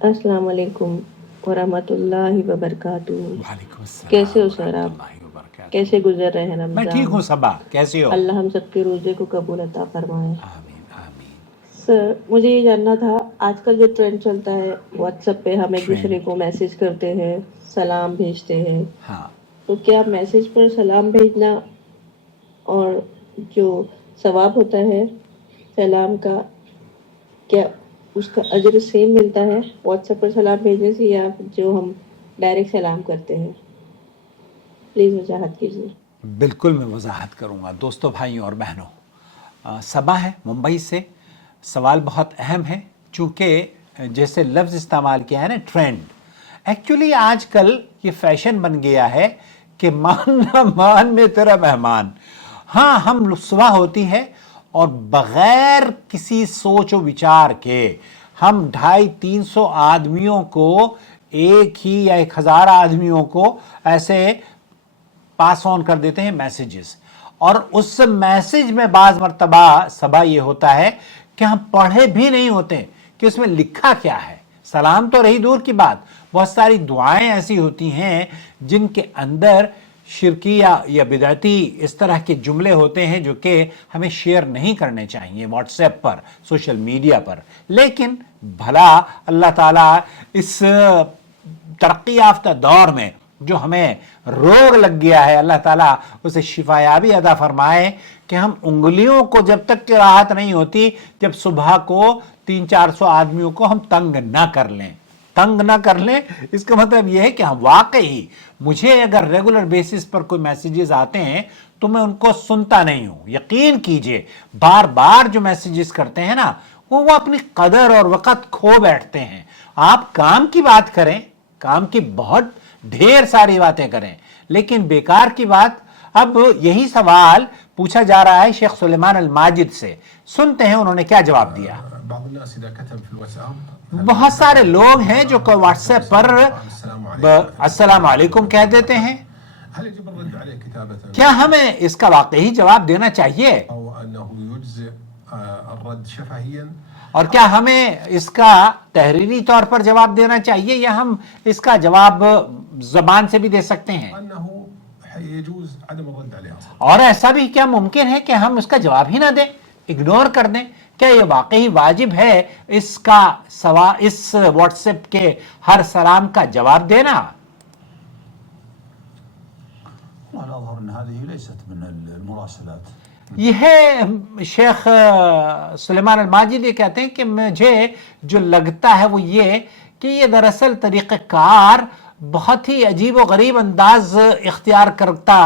السلام علیکم ورحمۃ اللہ وبرکاتہ۔ وعلیکم السلام کیسے ہو سر ورحمۃ آپ؟ اللہ وبرکاتہ۔ کیسے گزر رہے ہیں میں ٹھیک رمضان؟ ہوں صبا، کیسے ہو؟ اللہ ہم سب کے روزے کو قبول عطا فرمائے۔ آمین آمین۔ سر مجھے یہ جاننا تھا، آج کل جو ٹرینڈ چلتا ہے واٹس ایپ پہ ہم ایک دوسرے ٹرینڈ، کو میسج کرتے ہیں، سلام بھیجتے ہیں، ہاں تو کیا میسج پر سلام بھیجنا اور جو ثواب ہوتا ہے سلام کا، کیا اس کا اجر سیم ملتا ہے واٹس ایپ پر سلام بھیجنے سے یا جو ہم ڈائریکٹ سلام کرتے ہیں؟ پلیز وضاحت کیجیے۔ بالکل میں وضاحت کروں گا دوستوں بھائیوں اور بہنوں۔ صبا ہے ممبئی سے، سوال بہت اہم ہے چونکہ جیسے لفظ استعمال کیا ہے نا ٹرینڈ، ایکچولی آج کل یہ فیشن بن گیا ہے کہ مان نہ مان میں تیرا مہمان۔ ہاں ہم صبح ہوتی ہے اور بغیر کسی سوچ و وچار کے ہم 250-300 آدمیوں کو ایک ہی یا 1000 آدمیوں کو ایسے پاس آن کر دیتے ہیں میسیجز، اور اس میسیج میں بعض مرتبہ صبا یہ ہوتا ہے کہ ہم پڑھے بھی نہیں ہوتے کہ اس میں لکھا کیا ہے۔ سلام تو رہی دور کی بات، بہت ساری دعائیں ایسی ہوتی ہیں جن کے اندر شرکیہ یا بدعتی اس طرح کے جملے ہوتے ہیں جو کہ ہمیں شیئر نہیں کرنے چاہیے واٹس ایپ پر، سوشل میڈیا پر۔ لیکن بھلا اللہ تعالیٰ اس ترقی یافتہ دور میں جو ہمیں روگ لگ گیا ہے، اللہ تعالیٰ اسے شفایابی عطا فرمائے کہ ہم انگلیوں کو جب تک کہ راحت نہیں ہوتی، جب صبح کو 300-400 آدمیوں کو ہم تنگ نہ کر لیں۔ تنگ نہ کر لیں اس کا مطلب یہ ہے کہ ہم واقعی، مجھے اگر ریگولر بیسس پر کوئی میسیجز آتے ہیں تو میں ان کو سنتا نہیں ہوں۔ یقین کیجئے بار بار جو میسیجز کرتے ہیں نا وہ اپنی قدر اور وقت کھو بیٹھتے ہیں۔ آپ کام کی بات کریں، کام کی بہت ڈھیر ساری باتیں کریں، لیکن بیکار کی بات۔ اب یہی سوال پوچھا جا رہا ہے شیخ سلیمان الماجد سے، سنتے ہیں انہوں نے کیا جواب دیا۔ بہت سارے لوگ ہیں جو کہ واٹس ایپ پر السلام علیکم کہہ دیتے ہیں، کیا ہمیں اس کا واقعی جواب دینا چاہیے؟ اور کیا ہمیں اس کا تحریری طور پر جواب دینا چاہیے یا ہم اس کا جواب زبان سے بھی دے سکتے ہیں؟ اور ایسا بھی کیا ممکن ہے کہ ہم اس کا جواب ہی نہ دیں، اگنور کر دیں؟ کیا یہ واقعی واجب ہے اس واٹس ایپ کے ہر سلام کا جواب دینا؟ یہ شیخ سلیمان الماجد یہ کہتے ہیں کہ مجھے جو لگتا ہے وہ یہ کہ یہ دراصل طریقہ کار بہت ہی عجیب و غریب انداز اختیار کرتا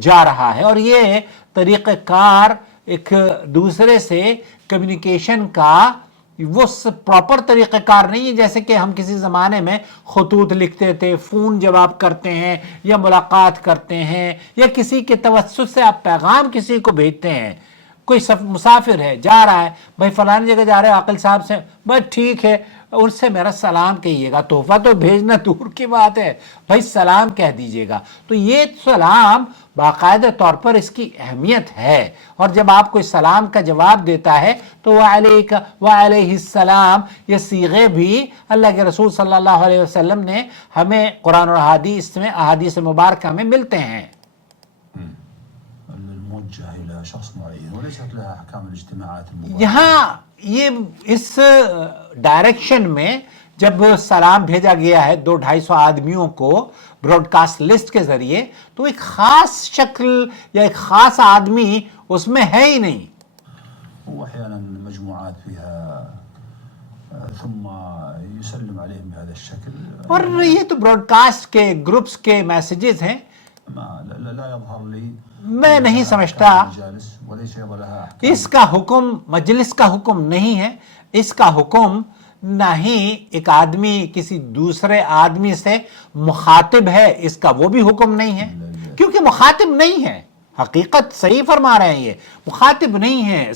جا رہا ہے، اور یہ طریقہ کار ایک دوسرے سے کمیونیکیشن کا وہ پراپر طریقہ کار نہیں ہے جیسے کہ ہم کسی زمانے میں خطوط لکھتے تھے، فون جواب کرتے ہیں یا ملاقات کرتے ہیں، یا کسی کے توسط سے آپ پیغام کسی کو بھیجتے ہیں۔ کوئی مسافر ہے جا رہا ہے، بھائی فلانی جگہ جا رہے ہیں عاقل صاحب سے، بس ٹھیک ہے ان سے میرا سلام کہیے گا، تحفہ تو بھیجنا دور کی بات ہے، بھائی سلام کہہ دیجئے گا۔ تو یہ سلام باقاعدہ طور پر اس کی اہمیت ہے، اور جب آپ کوئی سلام کا جواب دیتا ہے تو وعلیک وعلیہ السلام یہ صیغے بھی اللہ کے رسول صلی اللہ علیہ وسلم نے ہمیں قرآن اور احادیث مبارکہ میں ملتے ہیں۔ یہاں یہ اس ڈائریکشن میں جب سلام بھیجا گیا ہے 200-250 آدمیوں کو براڈ کاسٹ لسٹ کے ذریعے، تو ایک خاص شکل یا ایک خاص آدمی اس میں ہے ہی نہیں۔ اور یہ تو براڈ کاسٹ کے گروپس کے میسیجز ہیں، میں نہیں سمجھتا اس کا حکم مجلس کا حکم نہیں ہے، اس کا حکم نہ ہی ایک آدمی کسی دوسرے آدمی سے مخاطب ہے، اس کا وہ بھی حکم نہیں ہے، کیونکہ مخاطب نہیں ہے۔ حقیقت صحیح فرما رہے ہیں، یہ مخاطب نہیں ہے۔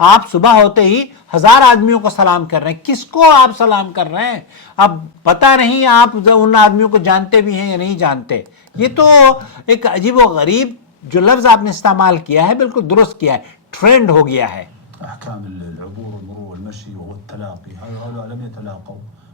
آپ صبح ہوتے ہی 1000 آدمیوں کو سلام کر رہے ہیں، کس کو آپ سلام کر رہے ہیں؟ اب پتہ نہیں آپ ان آدمیوں کو جانتے بھی ہیں یا نہیں جانتے۔ یہ تو ایک عجیب و غریب جو لفظ آپ نے استعمال کیا ہے بالکل درست کیا ہے، ٹرینڈ ہو گیا ہے۔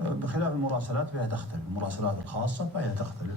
بخلاف المراسلات فيها تختلف، المراسلات الخاصة فهي تختلف.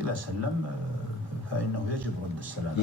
إذا سلم فإنه يجب رد السلام.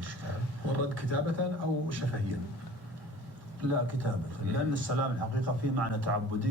إشكال. والرد كتابة أو شفهيا؟ لا كتابة، لأن السلام الحقيقة فيه معنى تعبدي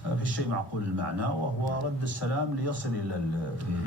في الشيء معقول المعنى، وهو رد السلام ليصل إلى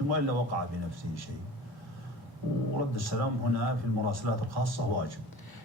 وإلا وقع في نفسه شيء. ورد السلام هنا في المراسلات الخاصة واجب.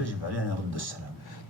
يجب عليه أن يرد السلام.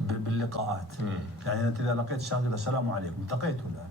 باللقاءات. يعني أنت إذا لقيت شخص السلام عليكم التقيته الآن.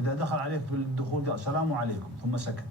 إذا دخل عليك بالدخول قال السلام عليكم ثم سكت.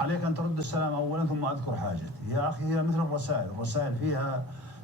عليك أن ترد السلام أولا ثم أذكر حاجتي. يا أخي هي مثل الرسائل، الرسائل فيها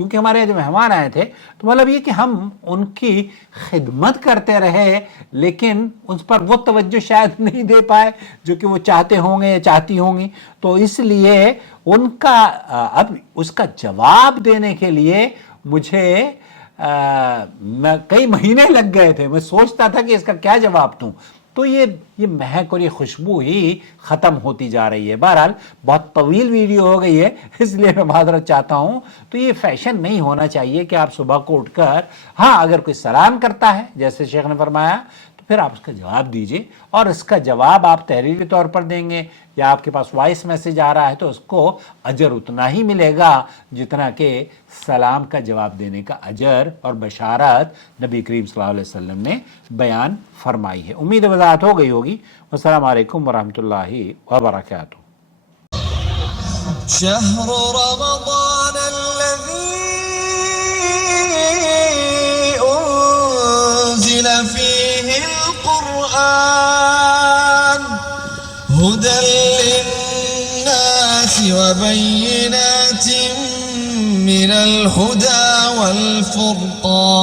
کیونکہ ہمارے یہاں جو مہمان آئے تھے تو مطلب یہ کہ ہم ان کی خدمت کرتے رہے لیکن اس پر وہ توجہ شاید نہیں دے پائے جو کہ وہ چاہتے ہوں گے یا چاہتی ہوں گی. تو اس لیے ان کا اب اس کا جواب دینے کے لیے مجھے کئی مہینے لگ گئے تھے. میں سوچتا تھا کہ اس کا کیا جواب دوں, تو یہ مہک اور یہ خوشبو ہی ختم ہوتی جا رہی ہے. بہرحال بہت طویل ویڈیو ہو گئی ہے اس لیے میں معذرت چاہتا ہوں. تو یہ فیشن نہیں ہونا چاہیے کہ آپ صبح کو اٹھ کر, ہاں اگر کوئی سلام کرتا ہے جیسے شیخ نے فرمایا تو پھر آپ اس کا جواب دیجئے, اور اس کا جواب آپ تحریری طور پر دیں گے یا آپ کے پاس وائس میسج آ رہا ہے تو اس کو اجر اتنا ہی ملے گا جتنا کہ سلام کا جواب دینے کا اجر اور بشارت نبی کریم صلی اللہ علیہ وسلم نے بیان فرمائی ہے. امید وضاحت ہو گئی ہوگی. السلام علیکم ورحمۃ اللہ وبرکاتہ. شهر رمضان الذي أنزل فيه القرآن هدى للناس وبينات من الهدى والفرقان